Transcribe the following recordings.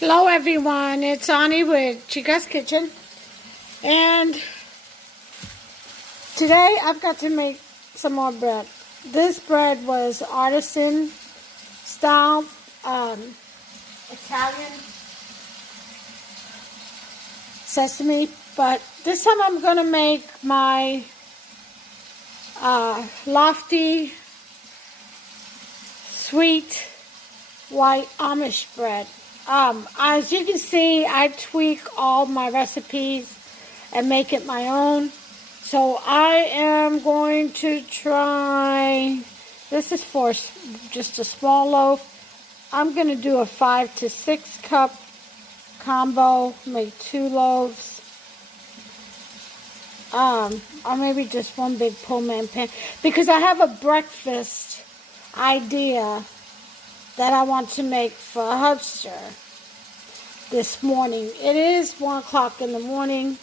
Hello everyone, it's Ani with Chica's Kitchen, and today I've got to make some more bread. This bread was artisan style, Italian sesame, but this time I'm going to make my lofty, sweet, white Amish bread. As you can see, I tweak all my recipes and make it my own. So I am going to try, this is for just a small loaf. I'm going to do a 5 to 6 cup combo, make 2 loaves. Or maybe just one big Pullman pan, because I have a breakfast idea that I want to make for Hubster this morning. It is 1 o'clock in the morning.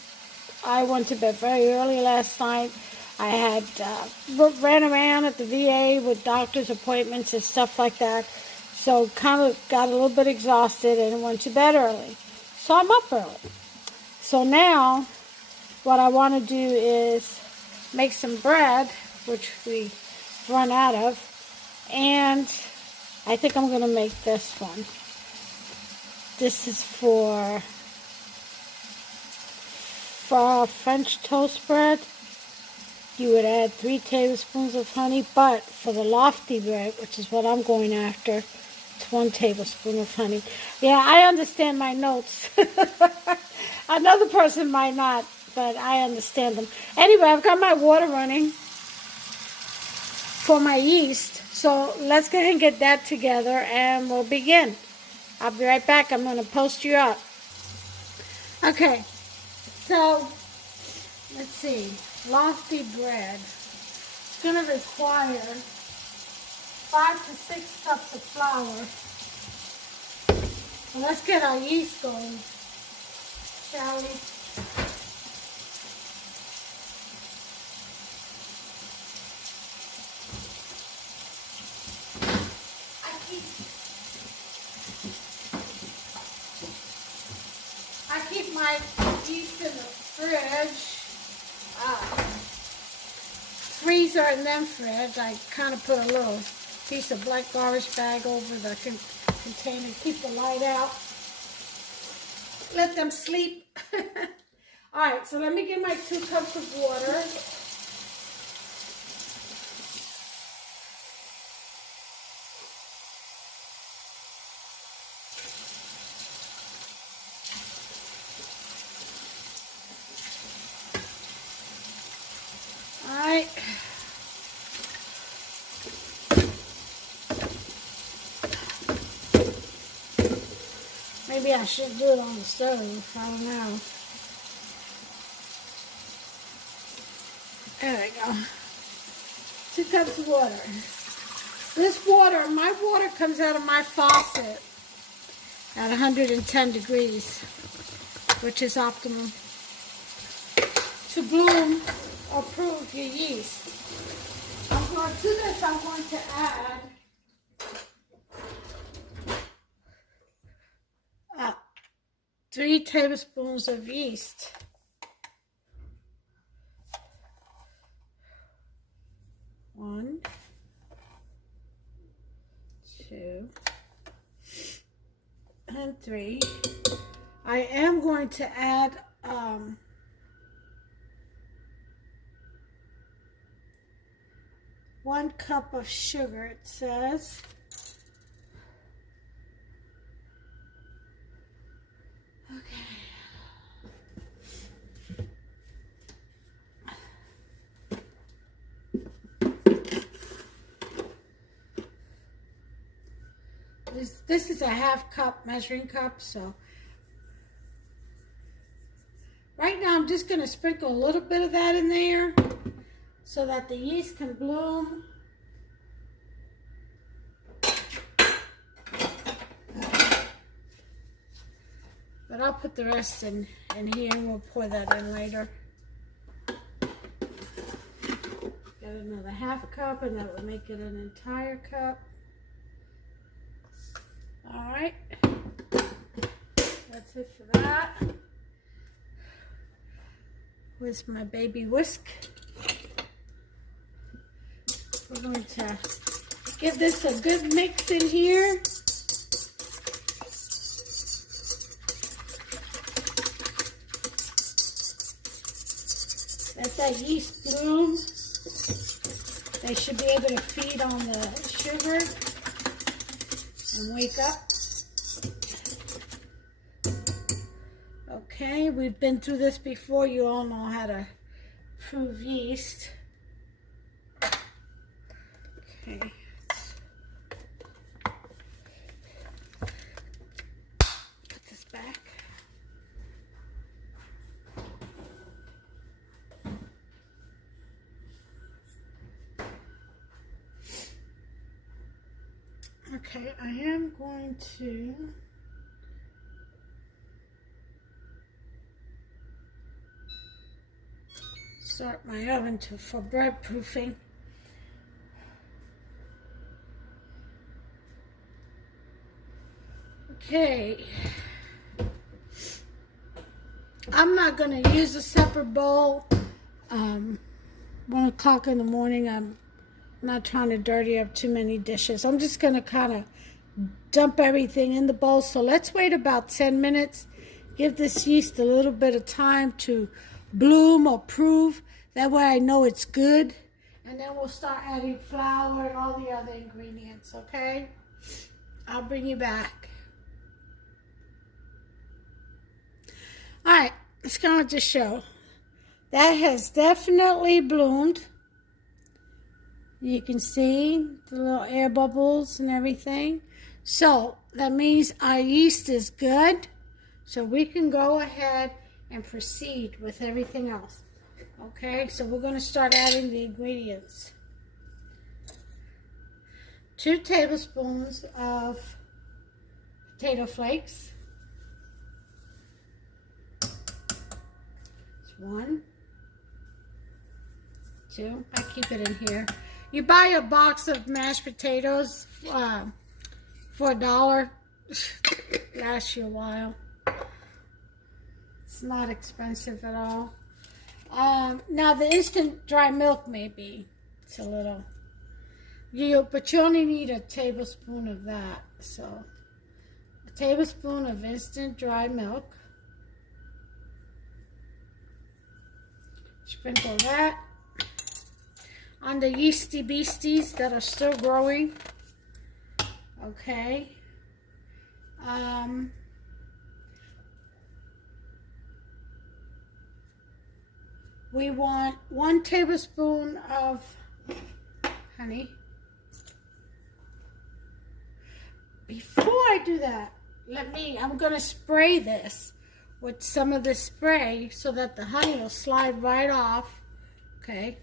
I went to bed very early last night. I had ran around at the VA with doctor's appointments and stuff like that. So kind of got a little bit exhausted and went to bed early. So I'm up early. So now what I want to do is make some bread, which we run out of, and I think I'm going to make this one. This is for French toast bread. You would add 3 tablespoons of honey, but for the lofty bread, which is what I'm going after, it's 1 tablespoon of honey. Yeah, I understand my notes. Another person might not, but I understand them. Anyway, I've got my water running for my yeast. So let's go ahead and get that together and we'll begin. I'll be right back. I'm going to post you up. Okay, so let's see. Lofty bread. It's going to require 5 to 6 cups of flour. So let's get our yeast going, shall we? I keep my yeast in the fridge, freezer and then fridge. I kind of put a little piece of black garbage bag over the container, keep the light out, let them sleep. Alright, so let me get my 2 cups of water. Alright. Maybe I should do it on the stove. I don't know. There we go. 2 cups of water. This water, my water comes out of my faucet at 110 degrees, which is optimum to bloom or prune your yeast. I'm going to do this. I'm going to add 3 tablespoons of yeast. One, 2, and 3. I am going to add 1 cup of sugar, it says. Okay. This is a 1/2 cup measuring cup, so right now I'm just going to sprinkle a little bit of that in there so that the yeast can bloom. But I'll put the rest in here and we'll pour that in later. Got another 1/2 cup and that would make it an entire cup. All right. it for that. Where's my baby whisk? We're going to give this a good mix in here. Let that yeast bloom. They should be able to feed on the sugar and wake up. Okay, we've been through this before. You all know how to prove yeast. Okay. Put this back. Okay, I am going to start my oven for bread proofing. Okay, I'm not going to use a separate bowl. 1 o'clock in the morning, I'm not trying to dirty up too many dishes. I'm just going to kind of dump everything in the bowl. So let's wait about 10 minutes. Give this yeast a little bit of time to bloom or prove. That way I know it's good. And then we'll start adding flour and all the other ingredients, okay? I'll bring you back. All right, let's go on to show. That has definitely bloomed. You can see the little air bubbles and everything. So that means our yeast is good. So we can go ahead and proceed with everything else. Okay, so we're going to start adding the ingredients. 2 tablespoons of potato flakes. 1, 2. I keep it in here. You buy a box of mashed potatoes for $1. Lasts you a while. It's not expensive at all. Now the instant dry milk maybe it's a little. But you only need a tablespoon of that. So a tablespoon of instant dry milk. Sprinkle that on the yeasty beasties that are still growing. Okay. We want 1 tablespoon of honey. Before I do that, I'm going to spray this with some of this spray so that the honey will slide right off. Okay.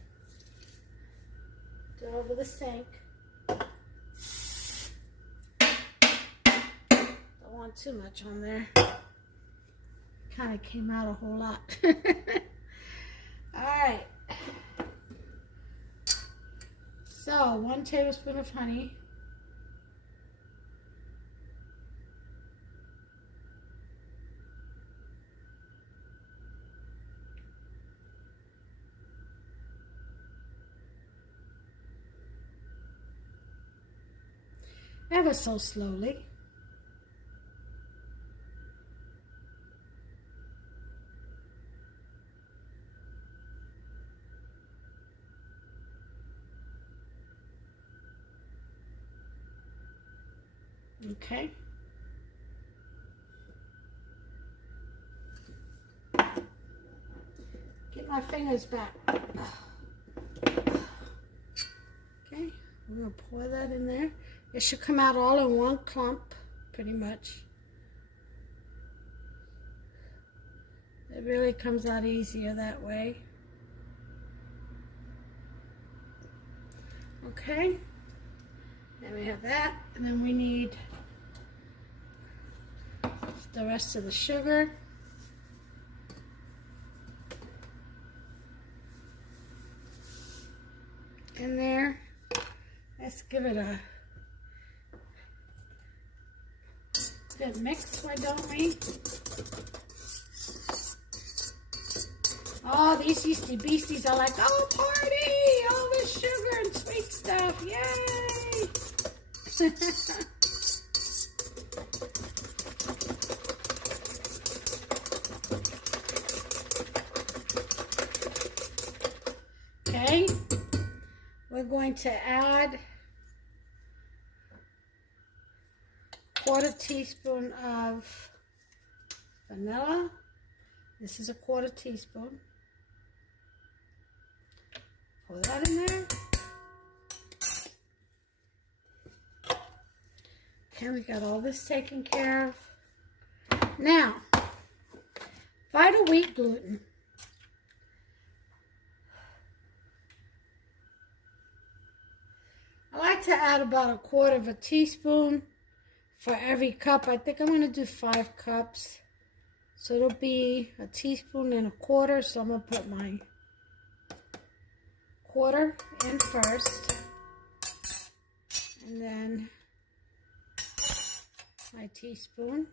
Go over the sink. Don't want too much on there. Kind of came out a whole lot. All right. So 1 tablespoon of honey. Ever so slowly. Okay. Get my fingers back. Okay, we're going to pour that in there. It should come out all in one clump, pretty much. It really comes out easier that way. Okay, then we have that, and then we need the rest of the sugar. In there. Let's give it a good mix, why don't we? Oh, these yeasty beasties are like, oh, party! All this sugar and sweet stuff, yay! Okay, we're going to add 1/4 teaspoon of vanilla. This is a 1/4 teaspoon. Pour that in there. Okay, we got all this taken care of. Now, vital wheat gluten. I like to add about 1/4 teaspoon for every cup. I think I'm going to do 5 cups. So it'll be 1.25 teaspoons. So I'm going to put my 1/4 in first. And then my teaspoon.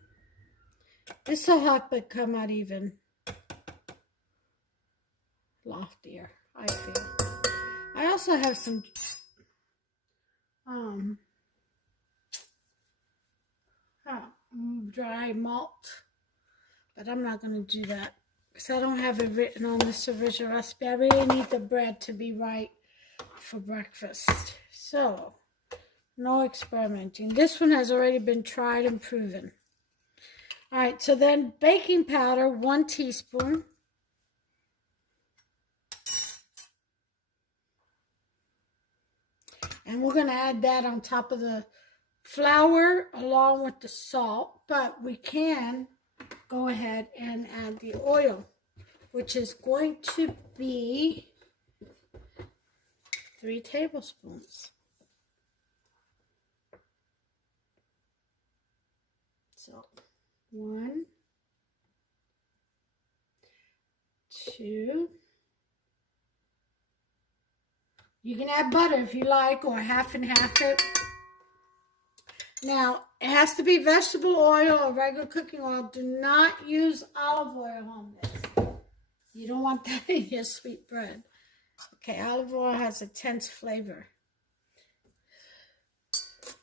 This will help it come out even loftier, I feel. I also have some dry malt, but I'm not going to do that because I don't have it written on this original recipe. I really need the bread to be right for breakfast. So, no experimenting. This one has already been tried and proven. All right, so then baking powder, 1 teaspoon. And we're going to add that on top of the flour along with the salt, but we can go ahead and add the oil, which is going to be 3 tablespoons. So 1, 2. You can add butter if you like, or half and half it. Now, it has to be vegetable oil or regular cooking oil. Do not use olive oil on this. You don't want that in your sweet bread. Okay, olive oil has a tense flavor.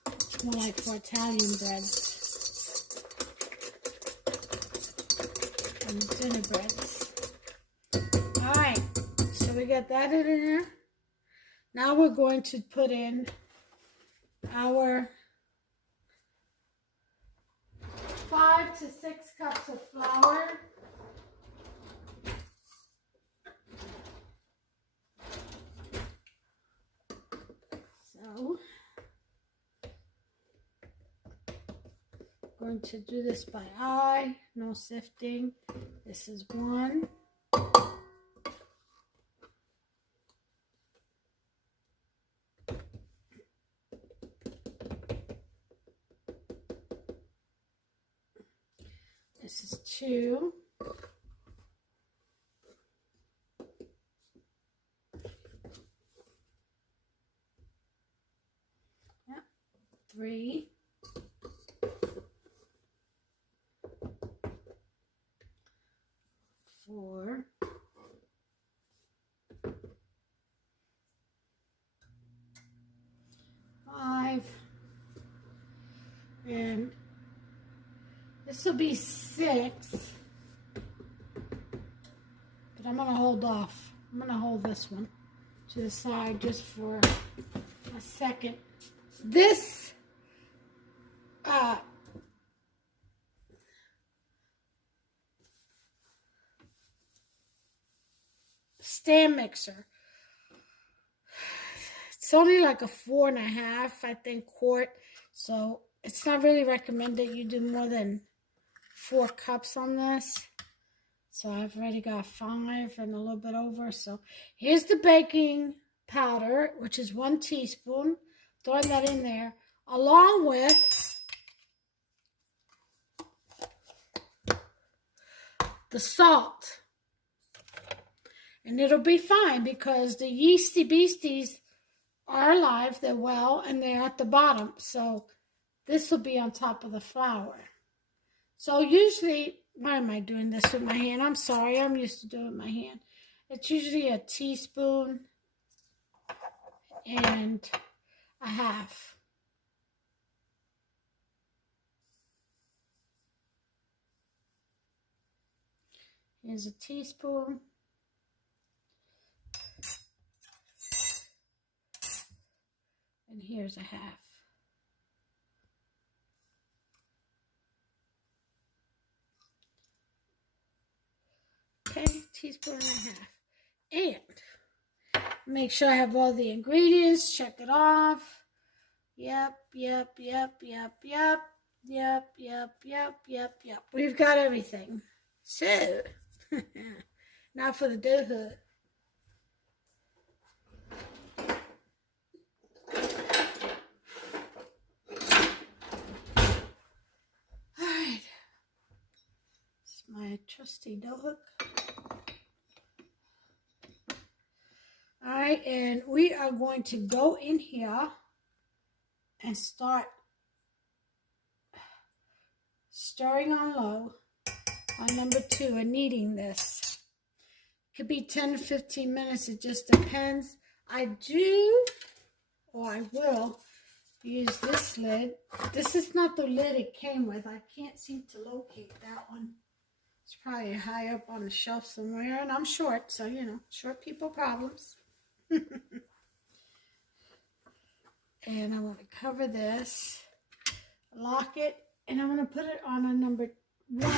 It's more like for Italian breads and dinner breads. All right, so we got that in there. Now we're going to put in our 5 to 6 cups of flour. So, I'm going to do this by eye, no sifting. This is 1. This is 2. Yep. 3. 4. 5. And this will be 6, but I'm going to hold off. I'm going to hold this one to the side just for a second. This stand mixer, it's only like a 4.5, I think, quart, so it's not really recommended you do more than 4 cups on this. So I've already got 5 and a little bit over. So here's the baking powder, which is 1 teaspoon. Throwing that in there, along with the salt. And it'll be fine because the yeasty beasties are alive, they're well, and they're at the bottom. So this will be on top of the flour. So usually, why am I doing this with my hand? I'm sorry, I'm used to doing it with my hand. It's usually a teaspoon and a half. Here's a teaspoon. And here's a half. Okay, teaspoon and a half. And make sure I have all the ingredients. Check it off. Yep. We've got everything. So, now for the dough hood. Alright. It's my trusty dough hook. Alright, and we are going to go in here and start stirring on low on number 2 and kneading this. It could be 10 to 15 minutes, it just depends. I will use this lid. This is not the lid it came with. I can't seem to locate that one. It's probably high up on the shelf somewhere, and I'm short, so you know, short people problems. And I want to cover this, lock it, and I'm going to put it on a number 1.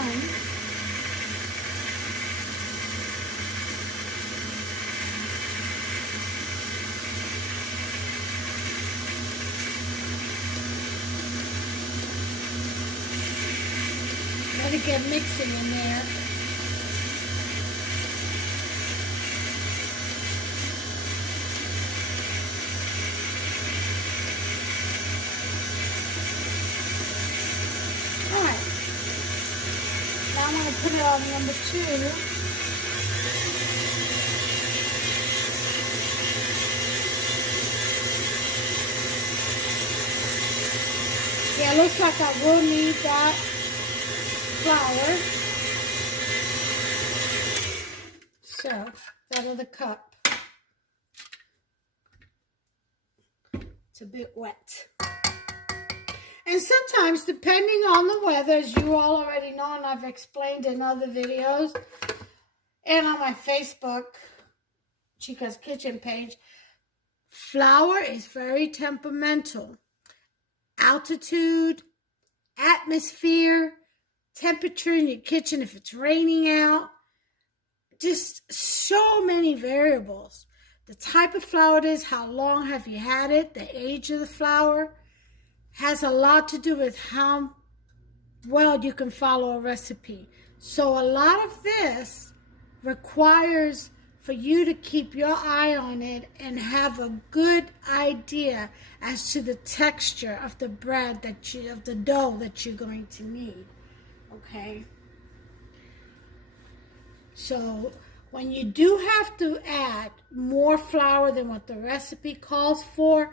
Let it get mixing in there. Alright. Now I'm going to put it on number 2. Yeah, it looks like I will need that flour. So, that other cup. It's a bit wet. And sometimes, depending on the weather, as you all already know, and I've explained in other videos, and on my Facebook, Chica's Kitchen page, flour is very temperamental. Altitude, atmosphere, temperature in your kitchen if it's raining out, just so many variables. The type of flour it is, how long have you had it, the age of the flour, has a lot to do with how well you can follow a recipe. So a lot of this requires for you to keep your eye on it and have a good idea as to the texture of the bread of the dough that you're going to need. Okay? So when you do have to add more flour than what the recipe calls for,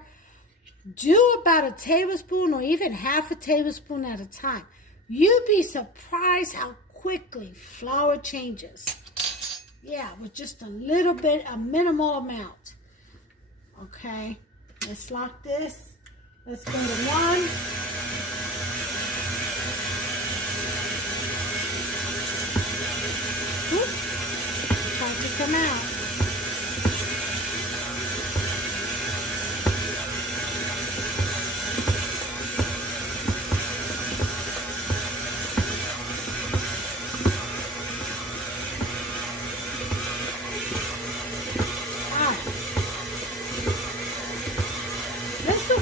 do about a tablespoon or even half a tablespoon at a time. You'd be surprised how quickly flour changes. Yeah, with just a little bit, a minimal amount. Okay, let's lock this. Let's go to 1. Oops, time to come out.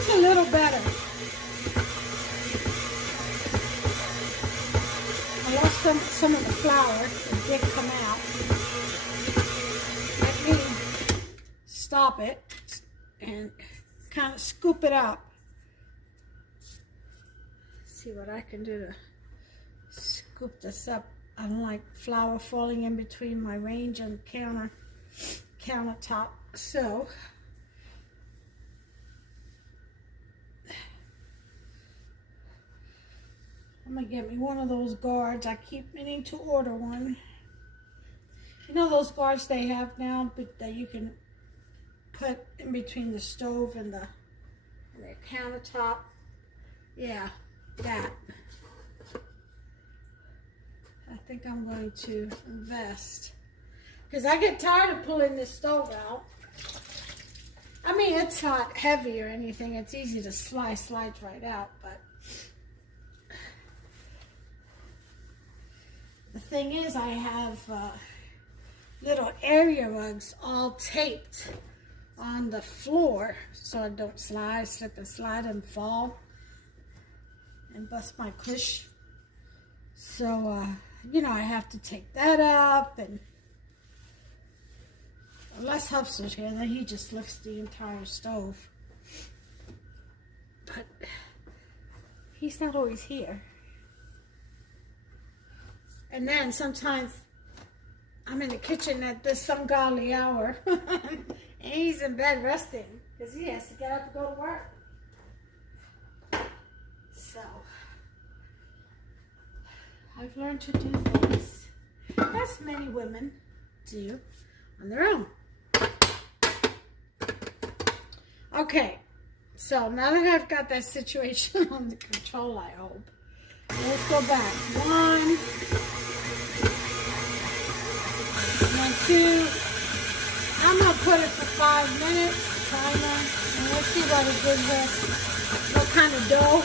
A little better. I lost some of the flour. It did come out. Let me stop it and kind of scoop it up. See what I can do to scoop this up. I don't like flour falling in between my range and countertop. So I'm gonna get me one of those guards. I keep meaning to order one. You know those guards they have now, but that you can put in between the stove and the countertop? Yeah, that. I think I'm going to invest. Because I get tired of pulling this stove out. I mean, it's not heavy or anything. It's easy to slides right out, but the thing is, I have little area rugs all taped on the floor so I don't slip and slide and fall and bust my cush. So, you know, I have to take that up, and unless Hubster's here, then he just lifts the entire stove. But he's not always here. And then sometimes I'm in the kitchen at this ungodly hour and he's in bed resting because he has to get up and go to work. So I've learned to do things as many women do on their own. Okay, so now that I've got that situation under control, I hope, let's go back. 1, and 2. I'm gonna put it for 5 minutes, timer, and let's see what it gives us, what kind of dough.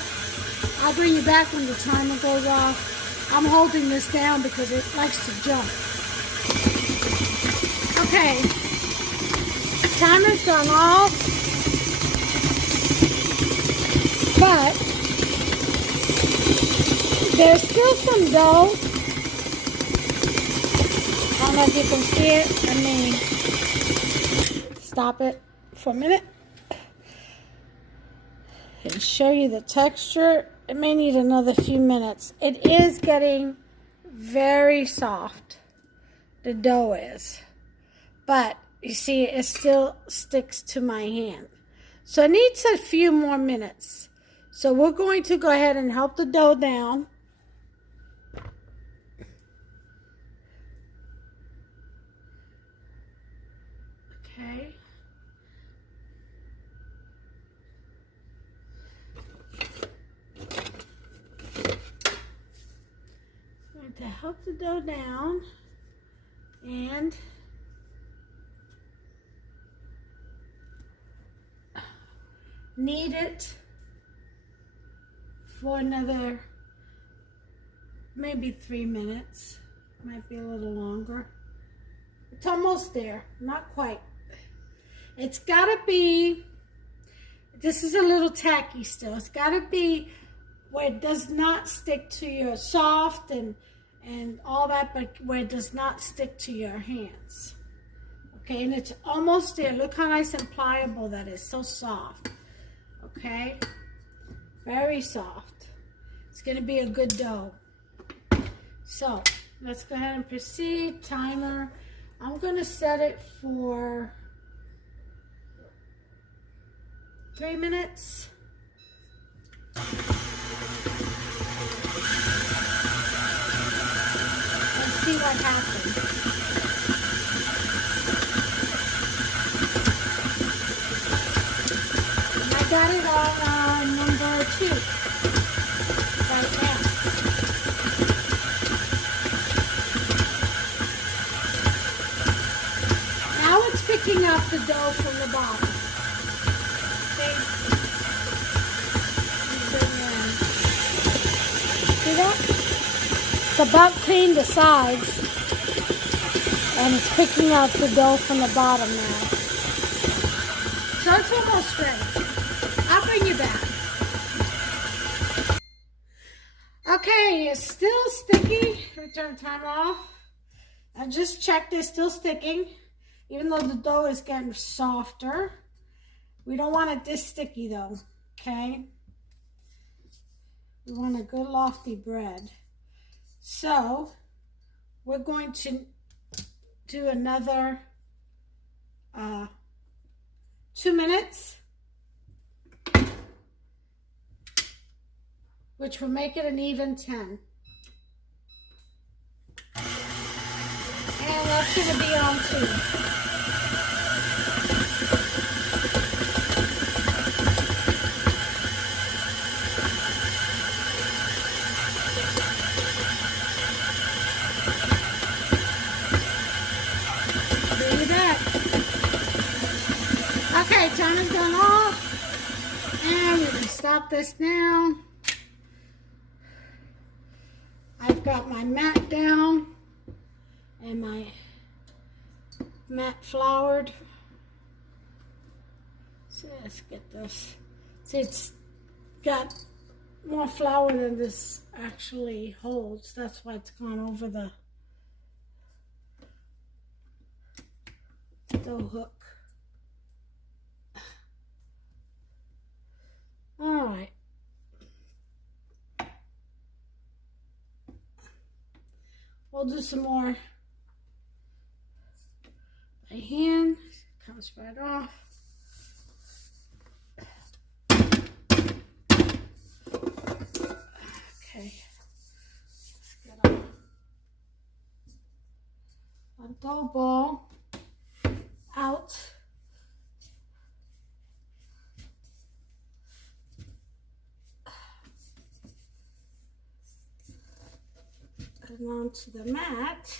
I'll bring you back when the timer goes off. I'm holding this down because it likes to jump. Okay, timer's gone off, but there's still some dough. I don't know if you can see it. Let me stop it for a minute and show you the texture. It may need another few minutes. It is getting very soft. The dough is. But you see, it still sticks to my hand. So it needs a few more minutes. So we're going to go ahead and help the dough down. Okay. Going to help the dough down and knead it for another maybe 3 minutes. Might be a little longer. It's almost there, not quite. It's gotta be, this is a little tacky still. It's gotta be where it does not stick to your soft and all that, but where it does not stick to your hands. Okay, and it's almost there. Look how nice and pliable that is, so soft. Okay, very soft. It's gonna be a good dough. So let's go ahead and proceed. Timer. I'm gonna set it for 3 minutes. Let's see what happens. And I got it on number 2 right now. Now it's picking up the dough from the bottom. See that? It's about cleaned the sides, and it's picking out the dough from the bottom now. So it's almost ready. I'll bring you back. Okay, it's still sticky. Turn timer off. I just checked, it's still sticking, even though the dough is getting softer. We don't want it this sticky though, okay? We want a good lofty bread. So we're going to do another 2 minutes. which will make it an even 10. And that's going to be on 2. Okay, timer's gone off, and we're going to stop this now. I've got my mat down and my mat floured. So let's get this. See, it's got more flour than this actually holds. That's why it's gone over the dough hook. All right. We'll do some more by hand. Comes right off. Okay. Let's get our dough ball out. And onto the mat.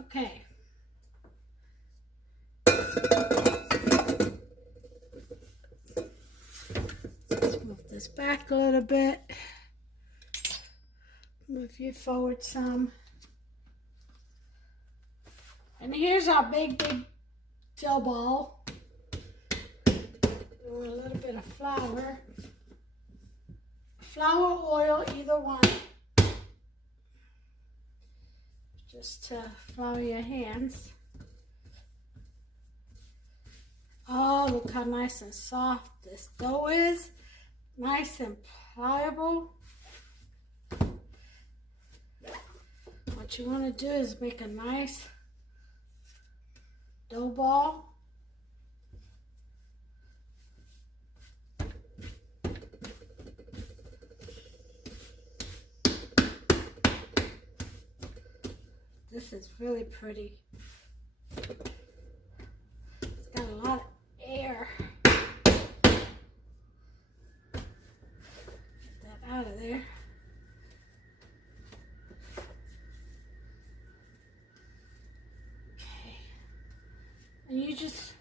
Okay. Let's move this back a little bit. Move you forward some. And here's our big dough ball. A little bit of flour. Flour, oil, either one. Just to flour your hands. Oh, look how nice and soft this dough is. Nice and pliable. What you want to do is make a nice dough ball. This is really pretty. It's got a lot of air. Get that out of there. Okay. And you just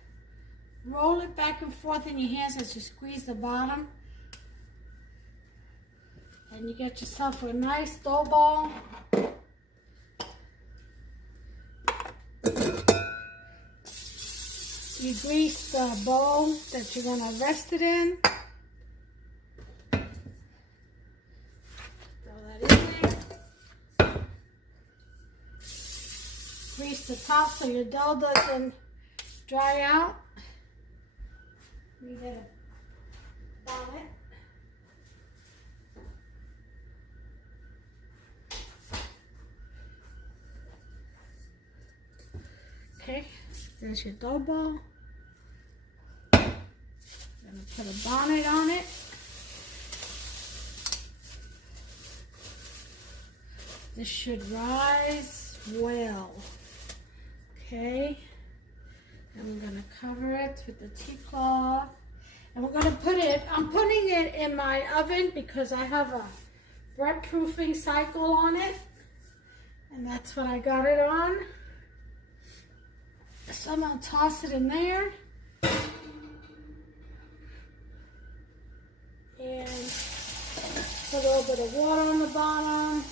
roll it back and forth in your hands as you squeeze the bottom. And you get yourself a nice dough ball. You grease the bowl that you're going to rest it in. Throw that in there. Grease the top so your dough doesn't dry out. You get a bonnet. Okay, there's your dough ball. Gonna put a bonnet on it. This should rise well. Okay, and we're gonna cover it with the tea cloth. And we're gonna put it, I'm putting it in my oven because I have a bread proofing cycle on it. And that's what I got it on. So I'm gonna toss it in there. And put a little bit of water on the bottom.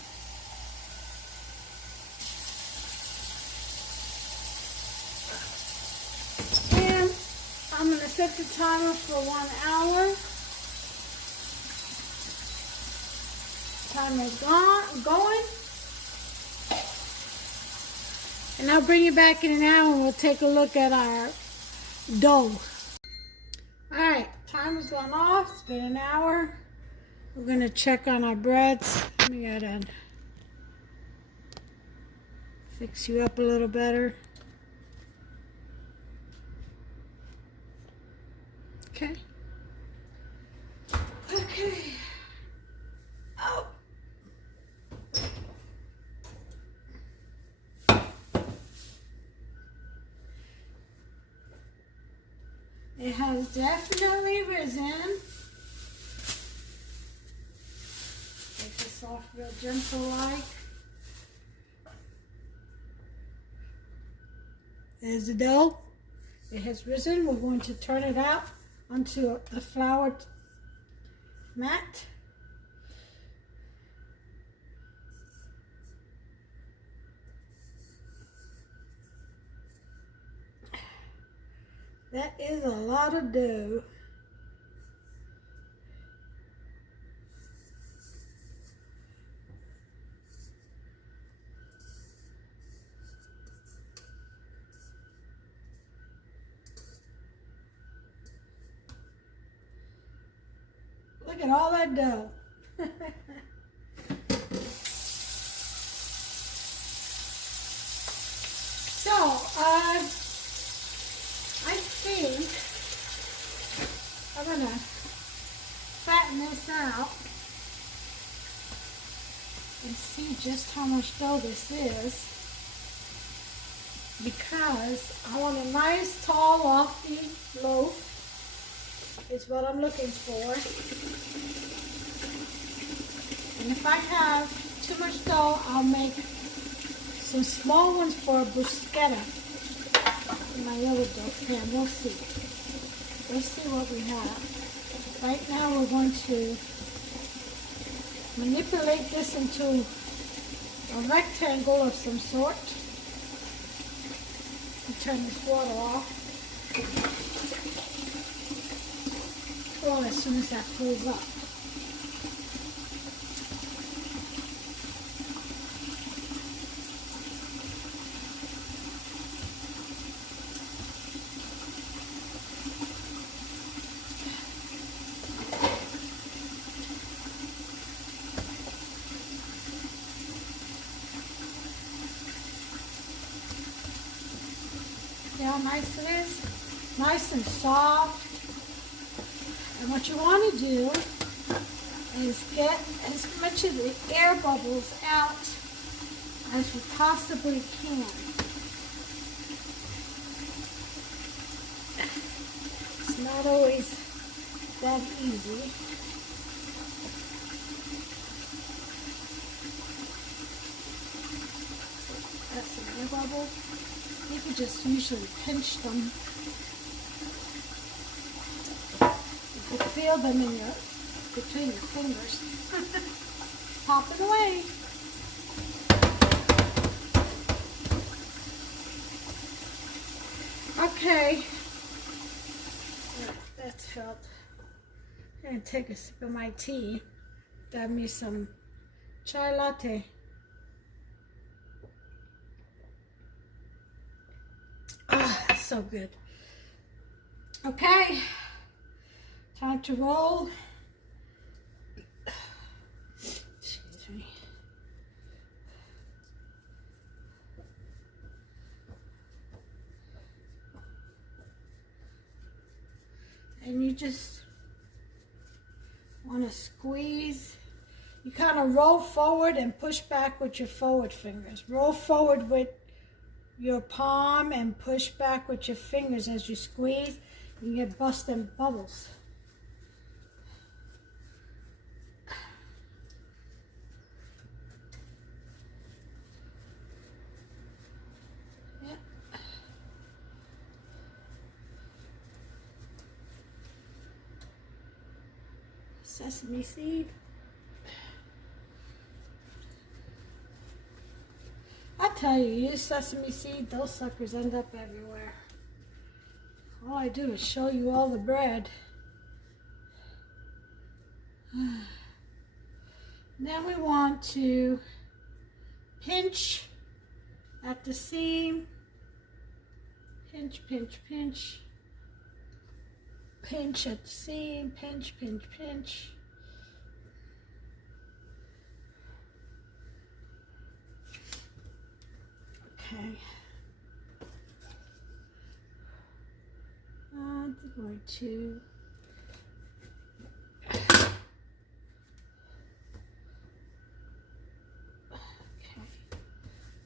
set the timer for 1 hour. Timer's going. And I'll bring you back in an hour and we'll take a look at our dough. Alright, timer's gone off. It's been an hour. We're going to check on our breads. Let me go ahead and fix you up a little better. Okay. Okay. Oh. It has definitely risen. Make this off real gentle like. There's the dough. It has risen. We're going to turn it out onto a floured mat. That is a lot of dough. Look at all that dough. So, I think I'm gonna fatten this out and see just how much dough this is, because I want a nice tall lofty loaf is what I'm looking for. And if I have too much dough, I'll make some small ones for a bruschetta in my other dough pan. We'll see. Let's see what we have. Right now we're going to manipulate this into a rectangle of some sort. And turn this water off. Well, as soon as that cools up. See how nice it is? Nice and soft. And what you want to do is get as much of the air bubbles out as you possibly can. It's not always that easy. That's some air bubbles. You can just usually pinch them. You can feel them in between your fingers. Pop it away. Okay. That's felt. I'm going to take a sip of my tea. Got me some chai latte. Ah, so good. Okay. Time to roll. Excuse me. And you just want to squeeze. You kind of roll forward and push back with your forward fingers. Roll forward with your palm and push back with your fingers as you squeeze. You get busting bubbles. Yep. Sesame seed. I tell you, use sesame seed, those suckers end up everywhere. All I do is show you all the bread. Then we want to pinch at the seam. Pinch, pinch, pinch. Pinch at the seam. Pinch, pinch, pinch. Okay. I'm going to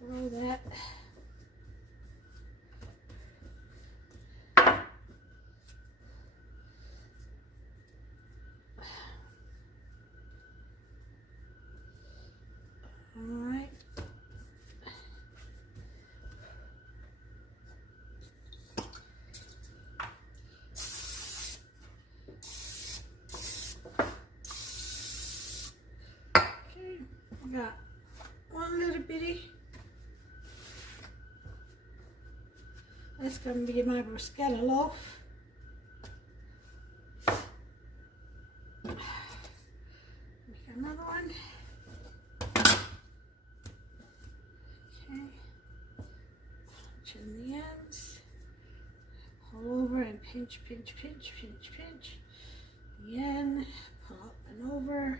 roll that. All right. Okay, I got one little bitty. That's going to be my bruschetta loaf. Make another one. Okay. Punch in the ends. Pull over and pinch, pinch, pinch, pinch, pinch. Again, pull up and over.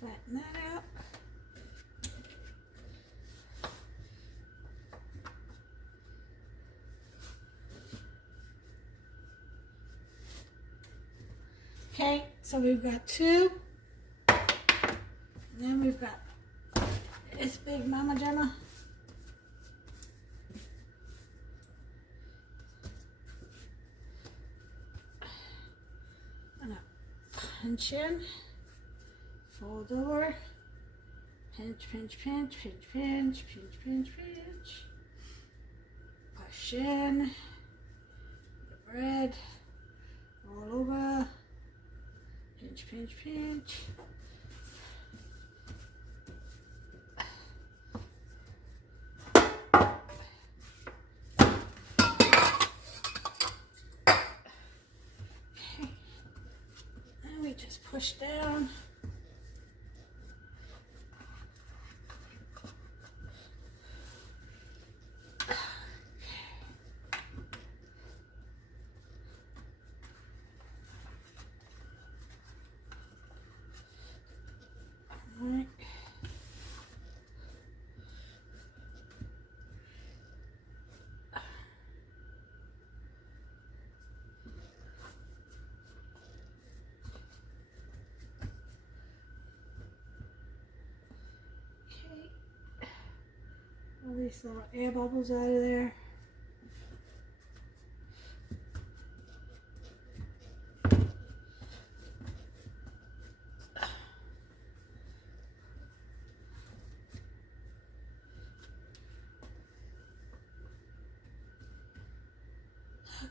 Flatten that out. Okay, so we've got two. And then we've got this big Mama Gemma. I'm gonna punch in. Fold over, pinch, pinch, pinch, pinch, pinch, pinch, pinch, pinch. Push in the bread, roll over, pinch, pinch, pinch. Okay, and we just push down. Right. Okay. Release all air bubbles out of there.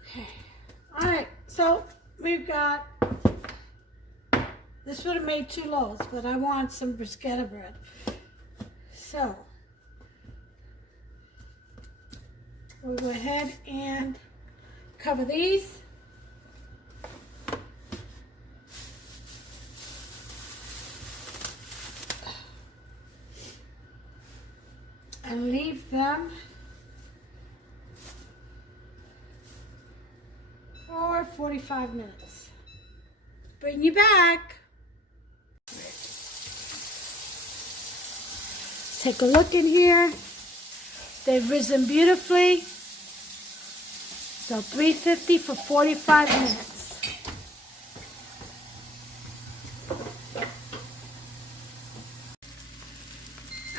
Okay, all right, so we've got, this would have made 2 loaves, but I want some bruschetta bread. So, we'll go ahead and cover these. And leave them for 45 minutes. Bring you back. Take a look in here. They've risen beautifully. So 350 for 45 minutes.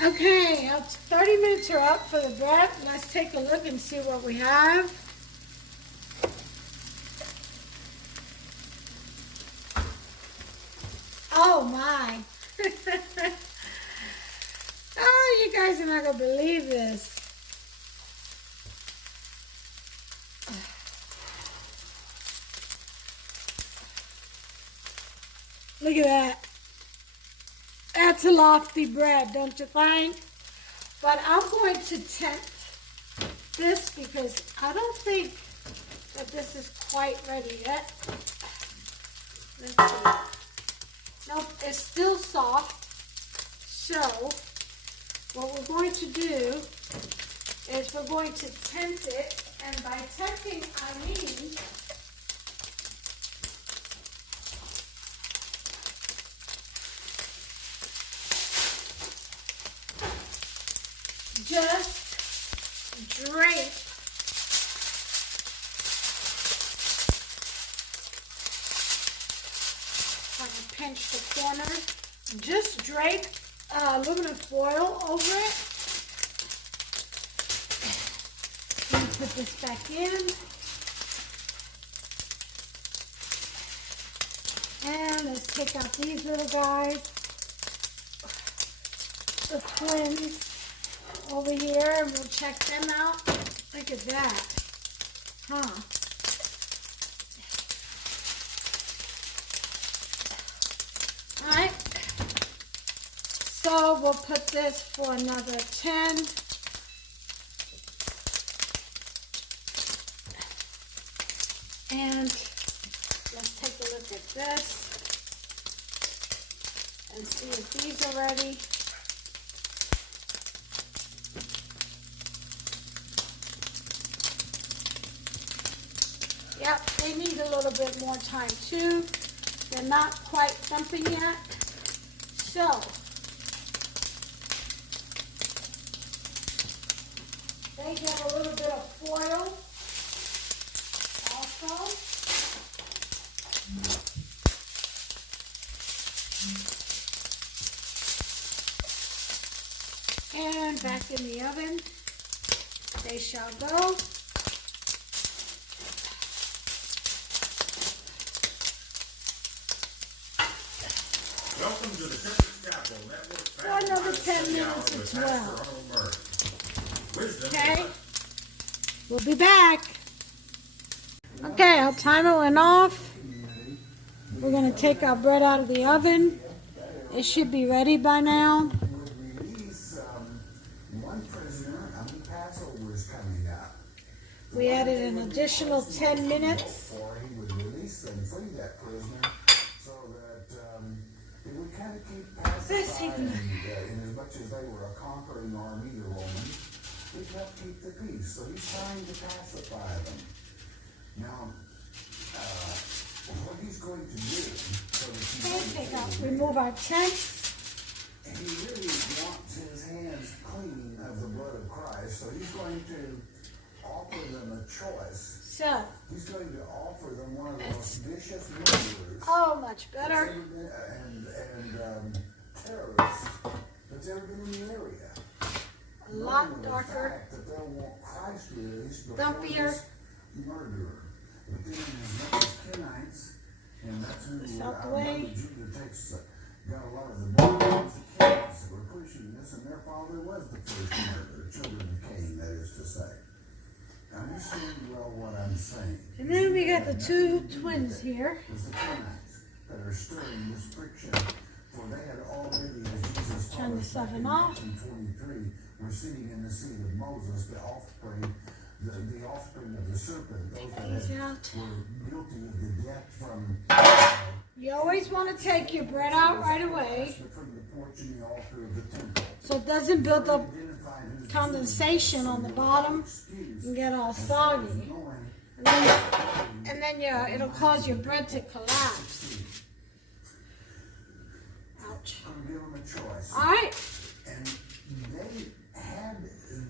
Okay, 30 minutes are up for the bread. Let's take a look and see what we have. Oh my. Oh, you guys are not going to believe this. Look at that. That's a lofty bread, don't you think? But I'm going to tempt this because I don't think that this is quite ready yet. Let's see. Nope, it's still soft. So, what we're going to do is we're going to tempt it. And by tempting, I mean just drape if I can pinch the corner, just drape aluminum foil over it. Let me put this back in. And let's take out these little guys, the twins over here, and we'll check them out. Look at that. Huh. Alright. So we'll put this for another 10. And let's take a look at this and see if these are ready. Yep, they need a little bit more time too. They're not quite thumping yet. So, they get a little bit of foil also. And back in the oven, they shall go. Welcome to the Shepherd's Chapel Network. For another 10 minutes as well. Okay, we'll be back. Okay, our timer went off. We're going to take our bread out of the oven. It should be ready by now. We added an additional 10 minutes. This in as much as they were a conquering army, the Romans, it helped keep the peace. So he's trying to pacify them. Now, what he's going to do, so that he remove our tents. He really wants his hands clean of the blood of Christ. So he's going to offer them a choice. So he's going to offer them one of the most vicious murderers. Oh, much better. And terrorists that's ever been in the area. A lot darker. That they'll want Christ released Thumpier. Murderer. But then his name is Kenites, and that's who out the way. Judah takes got a lot of the Kenites that were pushing this, and their father was the first murderer, children of Cain, that is to say. Understand well what I'm saying. And then we got the two twins here. It's the Kenites that are stirring this friction. For they had already, as Jesus Turn this oven off. In 23, were sitting in the seat of Moses, the offspring, the offspring of the serpent. Those that were guilty of the death from. You always want to take your bread out right away, Between the porch and the altar of the temple. so it doesn't build up condensation on the bottom and get all soggy. And then it'll cause your bread to collapse. Ouch. All right. And they had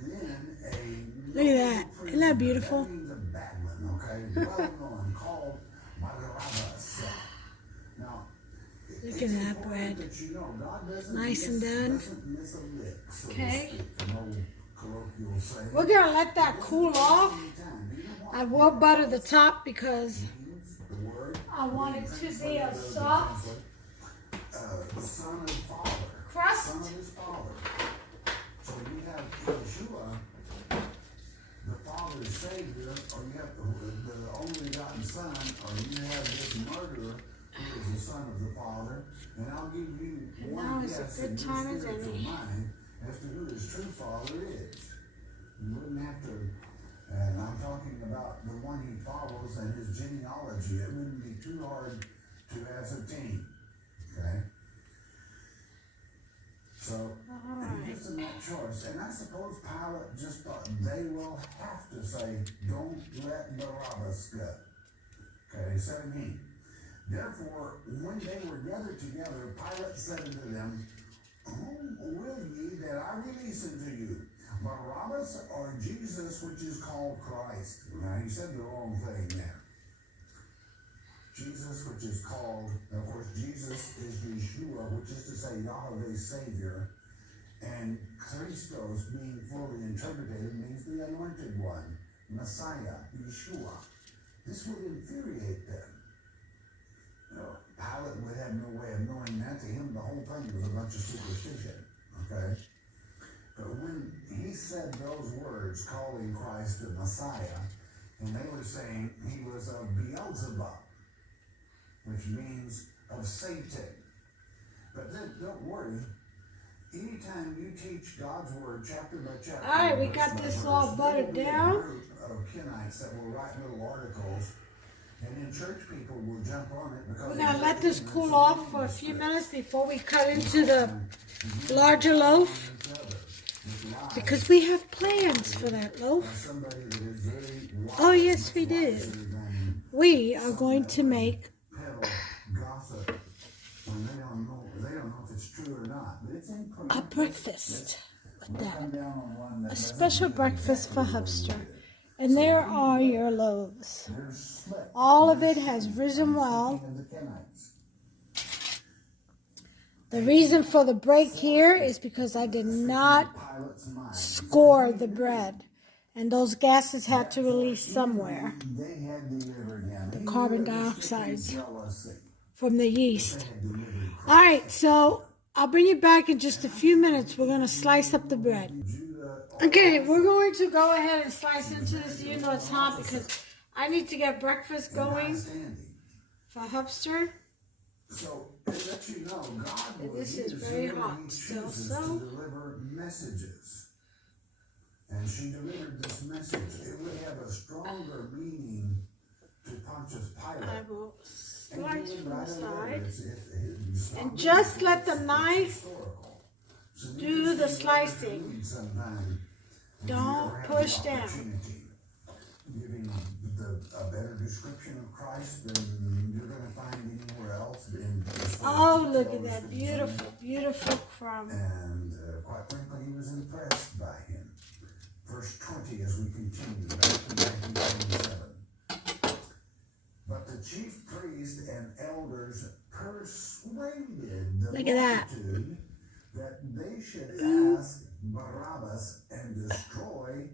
then a Look at that. Isn't that beautiful? That means a bad one, okay? Well known, called Magarabas. Now, Look at that bread. that you know, God doesn't Nice and done. doesn't miss a lick, so to Okay. speak, an old colloquial saying. We're going to let that cool off. I will butter the top because The word, I want it to be a soft the son of father. Son crust. of his father. So you have Yeshua, the Father's Savior, or you have the only begotten Son, or you have this murderer who is the Son of the Father, and I'll give you Now one is a guess good in your time as spiritual any. mind as to who his true Father is. You wouldn't have to, and I'm talking about the one he follows and his genealogy. It wouldn't be too hard to ascertain. Okay? So, he gives them that choice. And I suppose Pilate just thought they will have to say, don't let Barabbas go. Okay, 17. Therefore, when they were gathered together, Pilate said unto them, whom will ye that I release unto you? Barabbas or Jesus, which is called Christ? Now, he said the wrong thing there. Jesus, which is called, of course, Jesus is Yeshua, which is to say Yahweh's Savior. And Christos, being fully interpreted, means the anointed one, Messiah, Yeshua. This would infuriate them. Pilate would have no way of knowing that. To him, the whole thing was a bunch of superstition. Okay? But when he said those words, calling Christ the Messiah, and they were saying he was of Beelzebub, which means of Satan. But then, don't worry. Anytime you teach God's word chapter by chapter, All right, we got this all buttered down. A group of Kenites that will write little articles, and then church people will jump on it because We're gonna let this cool off for a few minutes before we cut into the larger loaf, because we have plans for that loaf. Oh yes, we do. We are going to make gossip when they don't know if it's true or not. But it's a breakfast with that. A special breakfast for Hubster. And there are your loaves. All of it has risen well. The reason for the break here is because I did not score the bread. And those gases had to release somewhere. The carbon dioxide from the yeast. All right, so I'll bring you back in just a few minutes. We're going to slice up the bread. Okay, we're going to go ahead and slice into this even though it's hot because I need to get breakfast going for Hubster. So it lets you know God And this is very hot still, so deliver messages. And she delivered this message. It would have a stronger meaning to Pontius Pilate. I will slice from the side and just let the knife do the slicing. Don't push down. Giving a better description of Christ than you're going to find anywhere else. Oh, look at that beautiful, beautiful crumb. And quite frankly, he was impressed by him. Verse 20 as we continue back to 1927. But the chief priest and elders persuaded the multitude that they should ask Barabbas and destroy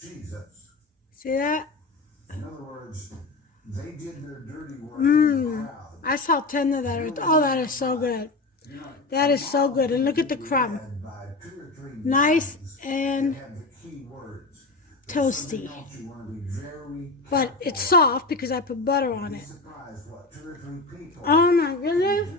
Jesus. See that? In other words, they did their dirty work in the crowd. I saw 10 of that. Oh, that is so good. That is so good. And look at the crumb. Nice and toasty. But it's soft because I put butter on it. Oh my goodness.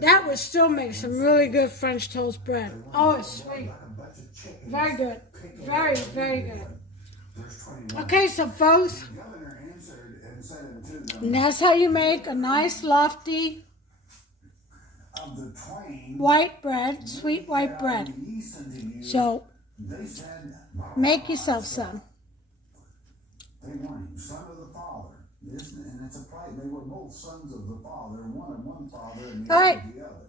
That would still make some really good French toast bread. Oh, it's sweet. Very good. Very, very good. Okay, so folks, and that's how you make a nice, lofty white bread, sweet white bread. So, make yourself some. They want him, son of the Father. And it's a pride. They were both sons of the Father, one of one Father and the other of the other.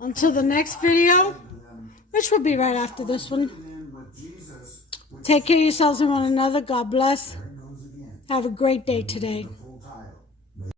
Until the next video, which will be right after this one. Take care of yourselves and one another. God bless. Have a great day today.